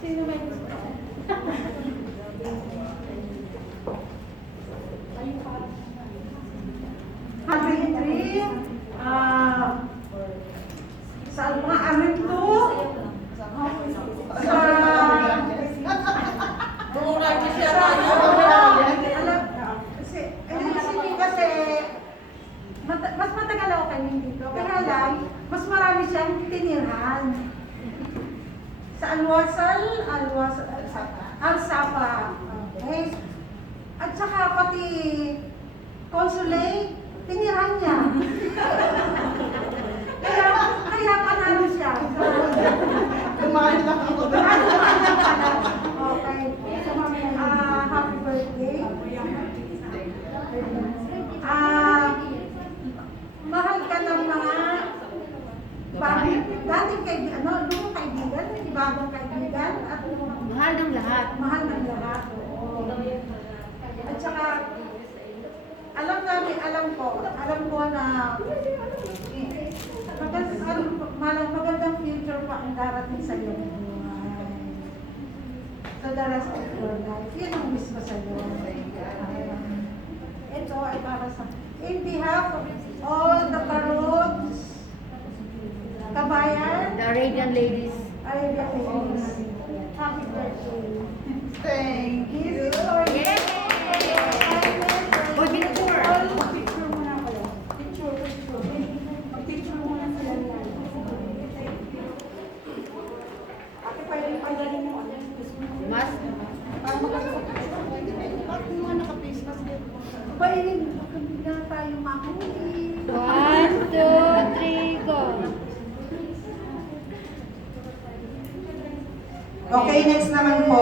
Sino may gusto? Happy dream. Sa mga amin to. Sa... Kasi mas matagal ako kayo dito. Kaya lang, mas marami siyang tinirhan. Sa Al-Safa. Okay? At saka pati consulate, tinirhan niya. kaya panalo siya. Kumain lang ako. Okay. Happy birthday. Mahal ka ng mga dating kaibigan, lumang kaibigan, bagong kaibigan, at Mahal ng lahat. mahal ng lahat. Oo. At saka, alam ko na magandang future pa ang darating sa iyo. So the rest of your life, yun ang wish ko sa iyo. Ito ay para sa, in behalf of all the Karogs, Kabayan, The Arabian ladies. ay happy birthday. Thank you. Yay! Huwag yun po. Picture muna kayo. Picture. Picture muna sila yan. Ate, pwede pagaling mo. Mas? Para maganda. Bakit mga naka-face mask dito? Pwede, magkabigla tayo mahuli. 1, 2, 3, go. Okay, next naman po.